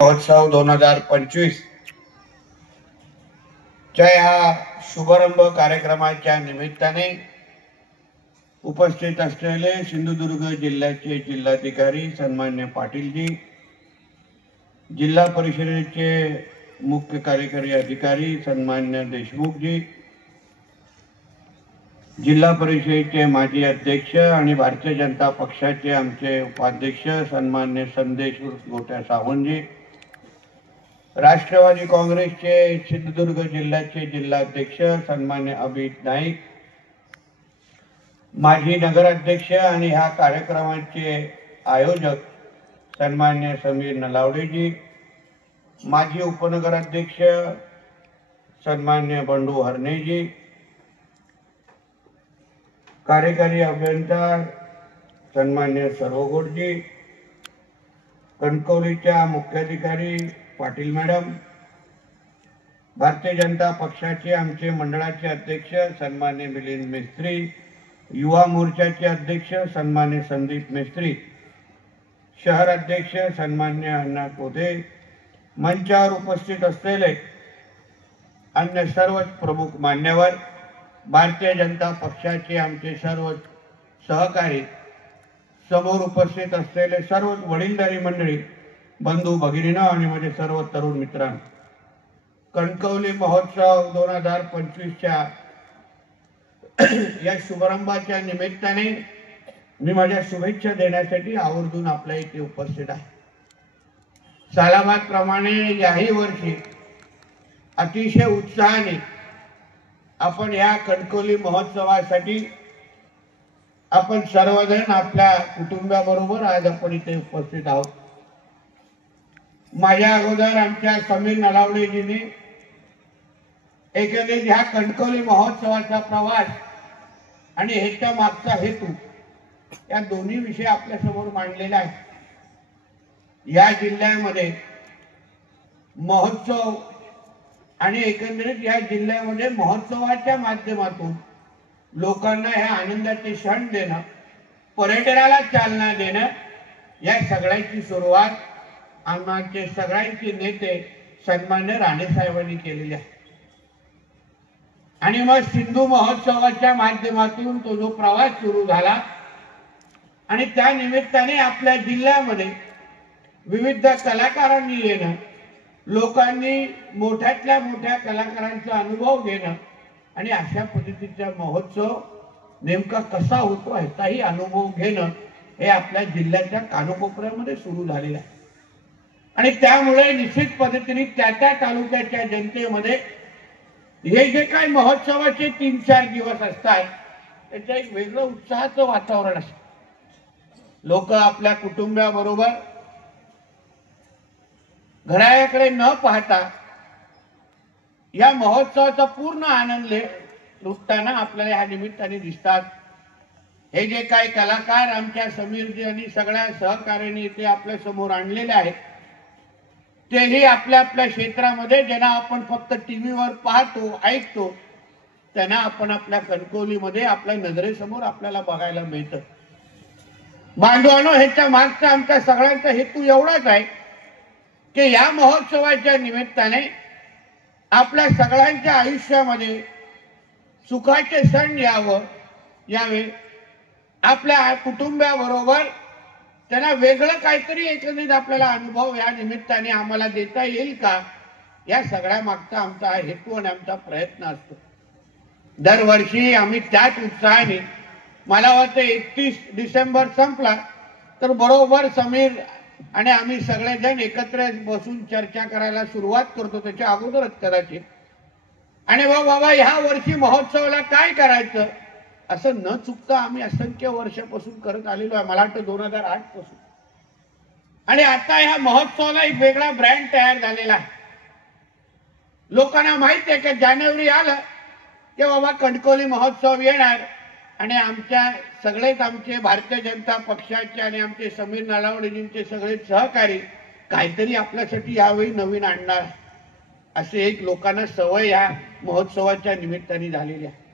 महोत्सव 2025 च्या या शुभारंभ कार्यक्रमाच्या निमित्ताने उपस्थित असलेले सिंधुदुर्ग जिल्ह्याचे जिल्हाधिकारी सन्मान्य पाटीलजी, जिल्हा परिषदेचे मुख्य कार्यकारी अधिकारी सन्मान्य देशमुखजी, जिल्हा परिषदेचे माजी अध्यक्ष आणि भारतीय जनता पक्षाचे आमचे उपाध्यक्ष सन्मान्य संदेश गोट्या सावंतजी, राष्ट्रवादी काँग्रेसचे सिंधुदुर्ग जिल्ह्याचे जिल्हाध्यक्ष सन्मान्य अभित नाईक, माजी नगराध्यक्ष आणि ह्या कार्यक्रमाचे आयोजक सन्मान्य समीर नलावडेजी, माजी उपनगराध्यक्ष सन्मान्य बंडू हरणेजी, कार्यकारी अभियंता सन्मान्य सर्वगोडजी, कणकवलीच्या मुख्याधिकारी पाटील मॅडम, भारतीय जनता पक्षाचे आमचे मंडळाचे अध्यक्ष सन्मान्य मिलिंद मिस्त्री, युवा मोर्चाचे अध्यक्ष सन्मान्य संदीप मिस्त्री, शहर अध्यक्ष सन्मान्य अण्णा कोधे, मंचावर उपस्थित असलेले अन्य सर्व प्रमुख मान्यवर, भारतीय जनता पक्षाचे आमचे सर्व सहकारी, समोर उपस्थित असलेले सर्व वडीलधारी मंडळी, बंधू भगिनींनो आणि माझे सर्व तरुण मित्रांनो, कणकवली महोत्सव 2025च्या या शुभारंभाच्या निमित्ताने मी माझ्या शुभेच्छा देण्यासाठी आवर्जून आपल्या इथे उपस्थित आहे. सालाबादप्रमाणे याही वर्षी अतिशय उत्साहाने आपण या कणकवली महोत्सवासाठी आपण सर्वजण आपल्या कुटुंबाबरोबर आज आपण इथे उपस्थित आहोत. माझ्या अगोदर आमच्या समीर नलावडेजींनी एकंदरीत ह्या कणकवली महोत्सवाचा प्रवास आणि ह्याच्या मागचा हेतू या दोन्ही विषय आपल्या समोर मांडलेला आहे. या जिल्ह्यामध्ये महोत्सव आणि एकंदरीत या जिल्ह्यामध्ये महोत्सवाच्या माध्यमातून लोकांना ह्या आनंदाचे क्षण देणं, पर्यटनाला चालना देणं, या सगळ्याची सुरुवात आमचे सगळ्यांचे नेते सन्मान्य राणेसाहेबांनी केलेली आहे. आणि मग सिंधू महोत्सवाच्या माध्यमातून तो जो प्रवास सुरू झाला आणि त्या निमित्ताने आपल्या जिल्ह्यामध्ये विविध कलाकारांनी येणं, लोकांनी मोठ्यातल्या मोठ्या कलाकारांचा अनुभव घेणं आणि अशा पद्धतीचा महोत्सव नेमका कसा होतो ह्याचाही अनुभव घेणं हे आपल्या जिल्ह्याच्या कानकोपऱ्यामध्ये सुरू झालेलं आहे. आणि त्यामुळे निश्चित पद्धतीने त्या तालुक्याच्या जनतेमध्ये हे जे काही महोत्सवाचे 3-4 दिवस असतात त्याचं एक वेगळं उत्साहाचं वातावरण असतं. लोक आपल्या कुटुंबाबरोबर घड्याळाकडे न पाहता या महोत्सवाचा पूर्ण आनंद लुटताना आपल्याला ह्या निमित्ताने दिसतात. हे जे काही कलाकार आमच्या समीरजी आणि सगळ्या सहकार्याने इथे आपल्या समोर आणलेले आहेत तेही आपल्या आपल्या क्षेत्रामध्ये ज्यांना आपण फक्त टीव्हीवर पाहतो ऐकतो त्यांना आपण आपल्या कणकवलीमध्ये आपल्या नजरेसमोर आपल्याला बघायला मिळतं. बांधवांनो, ह्याच्या मागचा आमचा सगळ्यांचा हेतू एवढाच आहे की या महोत्सवाच्या निमित्ताने आपल्या सगळ्यांच्या आयुष्यामध्ये सुखाचे सण यावे, आपल्या कुटुंबाबरोबर त्यांना वेगळं काहीतरी एकंदरीत आपल्याला अनुभव या निमित्ताने आम्हाला देता येईल का, या सगळ्या मागचा आमचा हेतू आणि आमचा प्रयत्न असतो. दरवर्षी आम्ही त्याच उत्साहाने, मला वाटतं 31 डिसेंबर संपला तर बरोबर समीर आणि आम्ही सगळेजण एकत्र बसून चर्चा करायला सुरुवात करतो, त्याच्या अगोदरच कदाचित, आणि बाबा ह्या वर्षी महोत्सवाला काय करायचं असं न चुकता आम्ही असंख्य वर्षापासून करत आलेलो आहे. मला वाटतं 2008 पासून. आणि आता ह्या महोत्सवाला एक वेगळा ब्रँड तयार झालेला आहे. लोकांना माहित आहे की जानेवारी आलं की बाबा कणकवली महोत्सव येणार आणि सगळेच आमचे भारतीय जनता पक्षाचे आणि आमचे समीर नलावडेजींचे सगळे सहकारी काहीतरी आपल्यासाठी यावेळी नवीन आणणार असे एक लोकांना सवय या महोत्सवाच्या निमित्ताने झालेली आहे.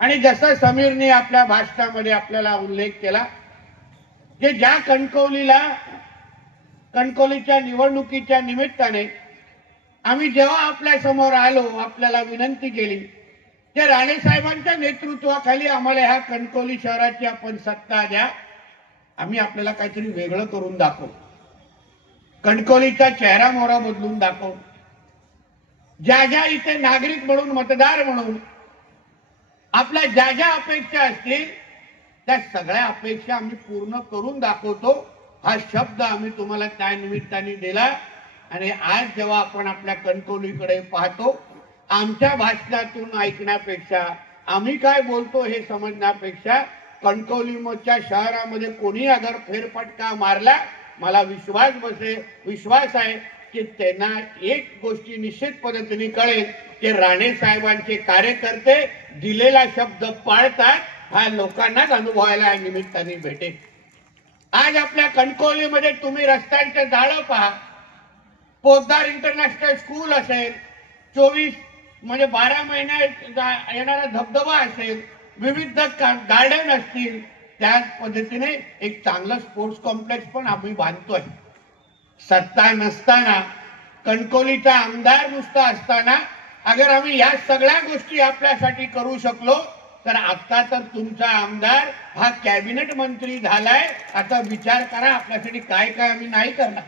आणि जसं समीरने आपल्या भाषणामध्ये आपल्याला उल्लेख केला की ज्या कणकवलीला कणकवलीच्या निवडणुकीच्या निमित्ताने आम्ही जेव्हा आपल्या समोर आलो, आपल्याला विनंती केली की राणे साहेबांच्या नेतृत्वाखाली आम्हाला ह्या कणकवली शहराची आपण सत्ता द्या, आम्ही आपल्याला काहीतरी वेगळं करून दाखवू, कणकवलीचा चेहरा मोहरा बदलून दाखवू, ज्या ज्या इथे नागरिक म्हणून मतदार म्हणून आपल्या ज्या ज्या अपेक्षा असतील त्या सगळ्या अपेक्षा आम्ही पूर्ण करून दाखवतो, हा शब्द आम्ही तुम्हाला त्या निमित्ताने दिला। आणि आज जेव्हा आपण आपल्या कणकवलीकडे पाहतो, आमच्या भाषणातून ऐकण्यापेक्षा आम्ही काय बोलतो हे समजण्यापेक्षा कणकवलीच्या शहरामध्ये कोणी अगर फेरफटका मारला, मला विश्वास आहे की त्यांना एक गोष्टी निश्चित पद्धतीने कळेल की राणे साहेबांचे कार्यकर्ते दिलेला शब्द पाळतात, हा लोकांनाच अनुभवायला या निमित्ताने भेटेल। आज आपल्या कणकवलीमध्ये तुम्ही रस्त्यांचे जाळं पहा, पोद्दार इंटरनॅशनल स्कूल असेल, 24 म्हणजे 12 महिने येणारा धबधबा असेल, विविध गार्डन असतील, त्याच पद्धतीने एक चांगलं स्पोर्ट्स कॉम्प्लेक्स पण आम्ही बांधतोय। सत्ता नसताना, कणकवलीचा आमदार नुसता असताना अगर आम्ही या सगळ्या गोष्टी आपल्यासाठी करू शकलो, तर आता तर तुमचा आमदार हा कॅबिनेट मंत्री झालाय, आता विचार करा आपल्यासाठी काय काय आम्ही नाही करणार।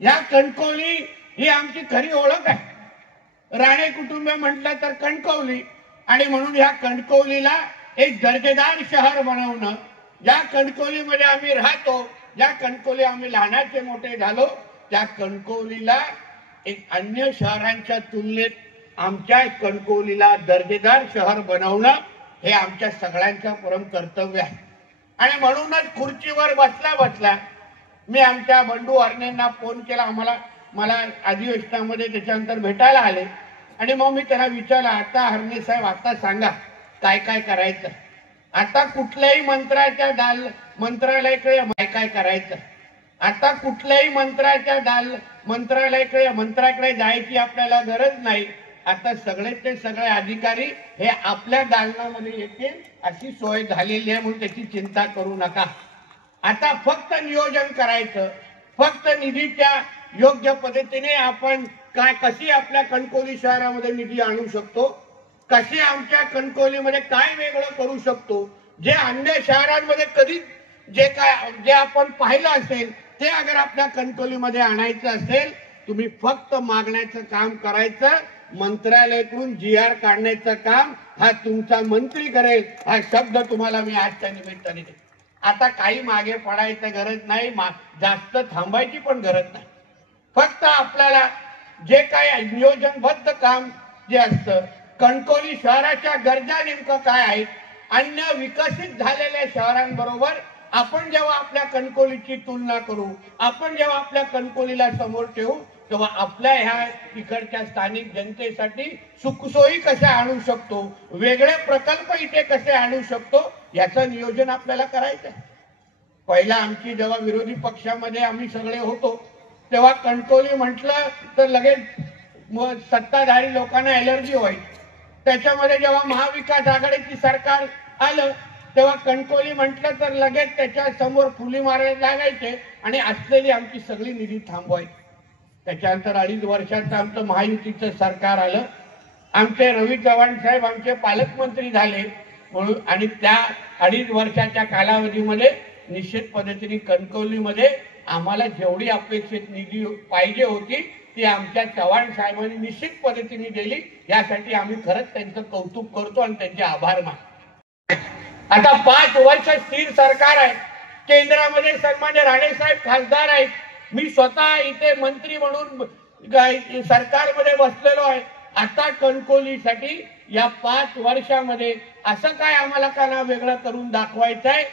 या कणकवली ही आमची खरी ओळख आहे। राणे कुटुंब म्हटलं तर कणकवली, आणि म्हणून या कणकवलीला एक दर्जेदार शहर बनवणं, ज्या कणकवलीमध्ये आम्ही राहतो, ज्या कणकवली आम्ही लहानाचे मोठे झालो, त्या कणकवलीला एक अन्य शहरांच्या तुलनेत आमच्या कणकवलीला दर्जेदार शहर बनवणं हे आमच्या सगळ्यांचं परम कर्तव्य आहे। आणि म्हणूनच खुर्चीवर बसल्या बसल्या मी आमच्या बंडू हरणेंना फोन केला, मला अधिवेशनामध्ये त्याच्यानंतर भेटायला आले, आणि मग मी त्यांना विचारलं, आता हरणे साहेब आता सांगा काय काय करायचं, आता कुठल्याही मंत्रालयाकडे काय करायचं, आता कुठल्याही मंत्रालयाकडे जायची आपल्याला गरज नाही, आता सगळेचे सगळे अधिकारी हे आपल्या दालनामध्ये येतील अशी सोय झालेली आहे, म्हणून त्याची चिंता करू नका। आता फक्त नियोजन करायचं, फक्त निधीच्या योग्य पद्धतीने आपण कशी आपल्या कणकवली शहरामध्ये निधी आणू शकतो, कशी आमच्या कणकवलीमध्ये काय वेगळं करू शकतो, जे अन्य शहरांमध्ये कधी जे आपण पाहिलं असेल ते अगर आपल्या कणकवलीमध्ये आणायचं असेल, तुम्ही फक्त मागण्याचं काम करायचं, मंत्रालयाकडून GR काढण्याचं काम हा तुमचा मंत्री करेल, हा शब्द तुम्हाला मी आजच्या निमित्ताने देतो। आता काही मागे पडायचं गरज नाही, जास्त थांबायची पण गरज नाही, फक्त आपल्याला जे काही नियोजनबद्ध काम जे असतं, कणकवली शहराच्या गरजा नेमकं काय आहेत, अन्य विकसित झालेल्या शहरांबरोबर आपण जेव्हा आपल्या कणकवलीची तुलना करू, आपण जेव्हा आपल्या कणकवलीला समोर ठेवू, तेव्हा आपल्या ह्या इकडच्या स्थानिक जनतेसाठी सुखसोयी कशा आणू शकतो, वेगळे प्रकल्प इथे कसे आणू शकतो, याचं नियोजन आपल्याला करायचं आहे। पहिला आमची जेव्हा विरोधी पक्षामध्ये आम्ही सगळे होतो, तेव्हा कणकवली म्हटलं तर लगेच सत्ताधारी लोकांना एलर्जी व्हायची। त्याच्यामध्ये जेव्हा महाविकास आघाडीची सरकार आलं, तेव्हा कणकवली म्हटलं तर लगेच त्याच्या समोर फुली मारायला लागायचे आणि असलेली आमची सगळी निधी थांबवायची। त्याच्यानंतर 2.5 वर्षाचं आमचं महायुतीचं सरकार आलं, आमचे रवी चव्हाण साहेब आमचे पालकमंत्री झाले, म्हणून आणि त्या 2.5 वर्षाच्या कालावधीमध्ये निश्चित पद्धतीने कणकवलीमध्ये आम्हाला जेवढी अपेक्षित निधी पाहिजे होती ती आमच्या चव्हाण साहेबांनी निश्चित पद्धतीने दिली, यासाठी आम्ही खरंच त्यांचं कौतुक करतो आणि त्यांचे आभार मानतो। आता 5 वर्ष स्थिर सरकार आहे, केंद्रामध्ये सन्मान्य राणे साहेब खासदार आहेत, मी स्वतः इथे मंत्री म्हणून सरकारमध्ये बसलेलो आहे। आता कणकवलीसाठी या 5 वर्षामध्ये असं काय आम्हाला का वेगळं करून दाखवायचं आहे,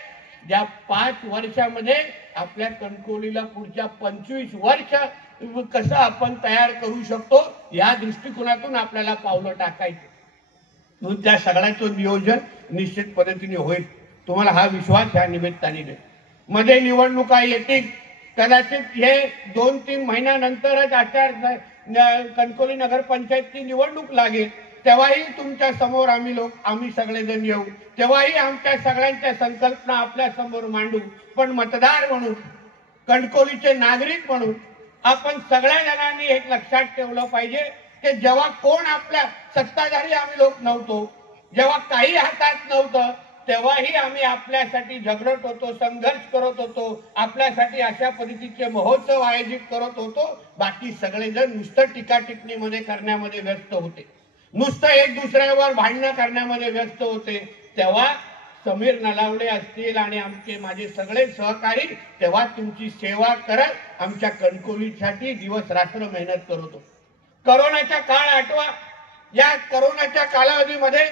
ज्या 5 वर्षामध्ये आपल्या कणकवलीला पुढच्या 25 वर्ष कसं आपण तयार करू शकतो, या दृष्टिकोनातून आपल्याला पावलं टाकायचं, म्हणून त्या सगळ्याचं नियोजन निश्चित पद्धतीने होईल। तुम्हाला हा विश्वास या निमित्ताने दे। मध्ये निवडणुका येतील, कदाचित हे 2-3 महिन्यानंतरच कणकवली नगरपंचायतची निवडणूक लागेल, तेव्हाही तुमच्या समोर आम्ही सगळेजण येऊ, तेव्हाही आमच्या सगळ्यांच्या संकल्पना आपल्या समोर मांडू, पण मतदार म्हणून कणकवलीचे नागरिक म्हणून आपण सगळ्या जणांनी एक लक्षात ठेवलं पाहिजे की जेव्हा कोण आपल्या सत्ताधारी आम्ही लोक नव्हतो, जेव्हा काही हातात नव्हतं, तेव्हाही आम्ही आपल्यासाठी झगडत होतो, संघर्ष करत होतो, आपल्यासाठी अशा पद्धतीचे महोत्सव आयोजित करत होतो. बाकी सगळेजण नुसतं टीका टिप्पणीमध्ये करण्यामध्ये व्यस्त होते, नुसतं एक दुसऱ्यावर भांडणं करण्यामध्ये व्यस्त होते. तेव्हा समीर नलावडे असतील आणि आमचे माझे सगळे सहकारी तेव्हा तुमची सेवा करत आमच्या कणकवलीसाठी दिवस रात्र मेहनत करत होतो. करोनाचा काळ आठवा. या करोनाच्या कालावधीमध्ये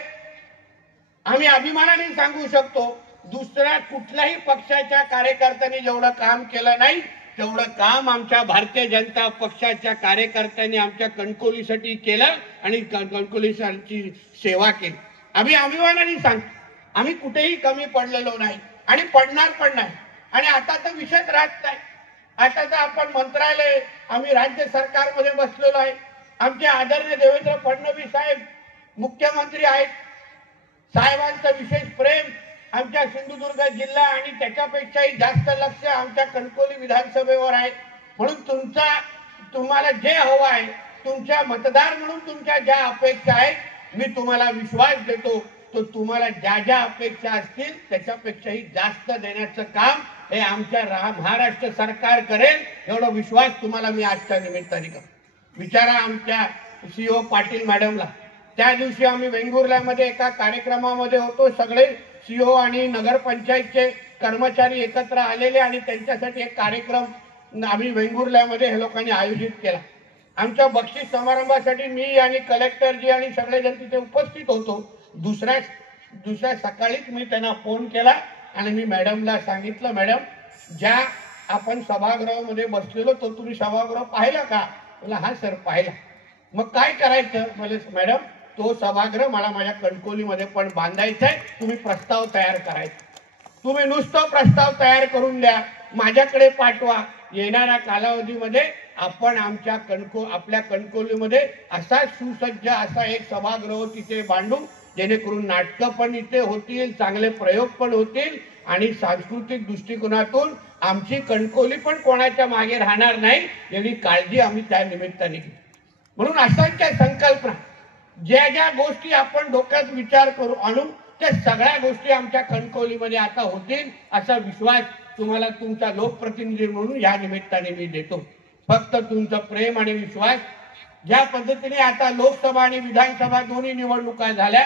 आम्ही अभिमानाने सांगू शकतो, दुसऱ्या कुठल्याही पक्षाच्या कार्यकर्त्यांनी जेवढं काम केलं नाही तेवढं काम आमच्या भारतीय जनता पक्षाच्या कार्यकर्त्यांनी आमच्या कणकवलीसाठी केलं आणि कणकवलीची सेवा केली. आम्ही अभिमानाने सांगतो, आम्ही कुठेही कमी पडलेलो नाही आणि पडणार पण नाही. आणि आता तर विषयच राहत नाही. आता तर आपण मंत्रालय, आम्ही राज्य सरकारमध्ये बसलेलो आहे. आमचे आदरणीय देवेंद्र फडणवीस साहेब मुख्यमंत्री आहेत. साहेबांचं विशेष प्रेम आमच्या सिंधुदुर्ग जिल्हा आणि त्याच्यापेक्षाही जास्त लक्ष आमच्या कणकवली विधानसभेवर आहे. म्हणून तुम्हाला जे हवं आहे, तुमच्या मतदार म्हणून तुमच्या ज्या अपेक्षा आहेत, मी तुम्हाला विश्वास देतो तो तुम्हाला ज्या ज्या अपेक्षा असतील त्याच्यापेक्षाही जास्त देण्याचं काम हे आमच्या महाराष्ट्र सरकार करेल, एवढा विश्वास तुम्हाला मी आजच्या निमित्ताने करतो. विचारा आमच्या सीओ पाटील मॅडमला. त्या दिवशी आम्ही वेंगुर्ल्यामध्ये एका कार्यक्रमामध्ये होतो, सगळे सीओ आणि नगरपंचायतचे कर्मचारी एकत्र आलेले आणि त्यांच्यासाठी एक कार्यक्रम आम्ही वेंगुर्ल्यामध्ये हे लोकांनी आयोजित केला. आमच्या बक्षीस समारंभासाठी मी आणि कलेक्टरजी आणि सगळेजण तिथे उपस्थित होतो. दुसऱ्या सकाळीच मी त्यांना फोन केला आणि मी मॅडमला सांगितलं, मॅडम ज्या आपण सभागृहामध्ये बसलेलो तो तुम्ही सभागृह पाहिला का? मला हा सर पाहिला. मग काय करायचं? मला मॅडम तो सभागृह मला माझ्या कणकवलीमध्ये पण बांधायचा आहे, तुम्ही प्रस्ताव तयार करायचा. तुम्ही नुसतं प्रस्ताव तयार करून द्या, माझ्याकडे पाठवा. येणाऱ्या कालावधीमध्ये आपण आपल्या कणकवलीमध्ये असा सुसज्ज असा एक सभागृह तिथे बांधू, जेणेकरून नाटकं पण इथे होतील, चांगले प्रयोग पण होतील आणि सांस्कृतिक दृष्टिकोनातून आमची कणकवली पण कोणाच्या मागे राहणार नाही याची काळजी आम्ही त्या निमित्ताने घेऊ. म्हणून असंख्य संकल्पना, ज्या ज्या गोष्टी आपण डोक्यात विचार करू आणू त्या सगळ्या गोष्टी आमच्या कणकवलीमध्ये आता होतील असा विश्वास तुम्हाला तुमचा लोकप्रतिनिधी म्हणून या निमित्ताने मी देतो. फक्त तुमचं प्रेम आणि विश्वास. ज्या पद्धतीने आता लोकसभा आणि विधानसभा दोन्ही निवडणुका झाल्या,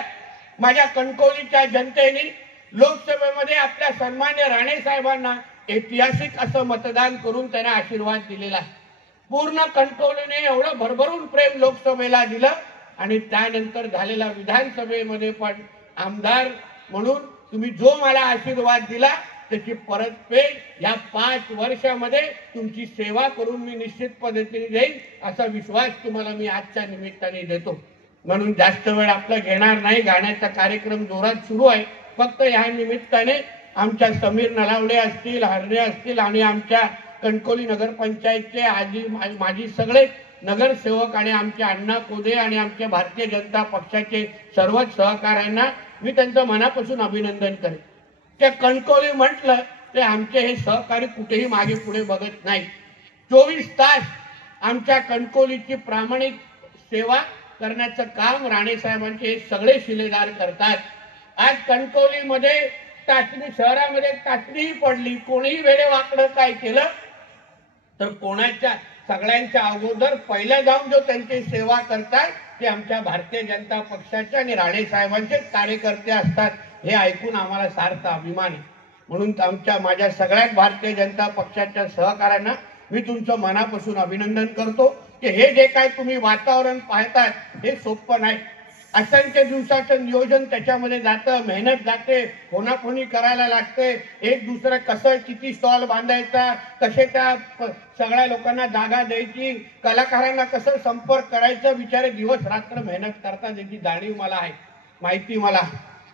माझ्या कणकवलीच्या जनतेने लोकसभेमध्ये आपल्या सन्मान्य राणे साहेबांना ऐतिहासिक असं मतदान करून त्यांना आशीर्वाद दिलेला आहे. पूर्ण कणकवलीने एवढं भरभरून प्रेम लोकसभेला दिलं आणि त्यानंतर झालेल्या विधानसभेमध्ये पण आमदार म्हणून तुम्ही जो मला आशीर्वाद दिला त्याची परतफेड या 5 वर्षामध्ये तुमची सेवा करून मी निश्चित पद्धतीने देईन असा विश्वास तुम्हाला मी आजच्या निमित्ताने देतो. म्हणून जास्त वेळ आपला घेणार नाही. गाण्याचा कार्यक्रम जोरात सुरू आहे. फक्त या निमित्ताने आमच्या समीर नलावडे असतील, हरणे असतील आणि आमच्या कणकवली नगरपंचायतचे माजी सगळे नगरसेवक आणि आमचे अण्णा कोदे आणि आमच्या भारतीय जनता पक्षाचे सर्वच सहकाऱ्यांना मी त्यांचं मनापासून अभिनंदन करेन. ते कणकवली म्हटलं ते आमचे हे सहकारी कुठेही मागे पुढे बघत नाही. 24 तास आमच्या कणकवलीची प्रामाणिक सेवा करण्याचं काम राणे साहेबांचे हे सगळे शिलेदार करतात. आज कणकवलीमध्ये शहरामध्ये टाचणीही पडली, कोणीही वेडेवाकडं काय केलं तर कोणाच्या सगळ्यांच्या अगोदर पहिल्या जाऊन जो त्यांची सेवा करतात ते आमच्या भारतीय जनता पक्षाचे आणि राणे साहेबांचे कार्यकर्ते असतात. हे ऐकून आम्हाला सार्थ अभिमान आहे. म्हणून माझ्या सगळ्यात भारतीय जनता पक्षाच्या सहकाऱ्यांना मी तुमचं मनापासून अभिनंदन करतो की हे जे काय तुम्ही वातावरण पाहतात हे सोपं नाही. असंख्य दिवसाचं नियोजन त्याच्यामध्ये जातं, मेहनत जाते, फोनाफोनी करायला लागते, एक दुसरं कसं किती स्टॉल बांधायचा, कसे त्या सगळ्या लोकांना जागा द्यायची, कलाकारांना कसं संपर्क करायचं, बिचारे दिवस रात्र मेहनत करतात याची जाणीव मला आहे, माहिती मला.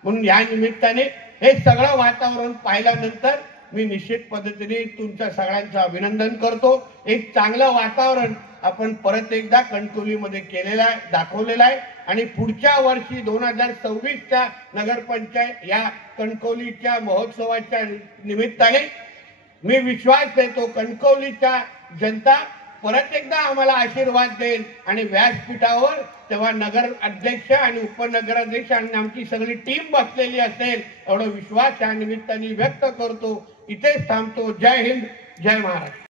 म्हणून या निमित्ताने हे सगळं वातावरण पाहिल्यानंतर मी निश्चित पद्धतीने तुमच्या सगळ्यांचं अभिनंदन करतो. एक चांगलं वातावरण आपण परत एकदा कणकवलीमध्ये केलेलं आहे, दाखवलेलं आहे आणि पुढच्या वर्षी 2026च्या नगरपंचायत या कणकवलीच्या महोत्सवाच्या निमित्ताने मी विश्वास देतो कणकवलीच्या जनता परत एकदा आम्हाला आशीर्वाद देईल आणि व्यासपीठावर तेव्हा नगर अध्यक्ष आणि उपनगराध्यक्ष आणि आमची सगळी टीम बसलेली असेल एवढा विश्वास या निमित्ताने व्यक्त करतो. इथेच थांबतो. जय हिंद, जय महाराष्ट्र.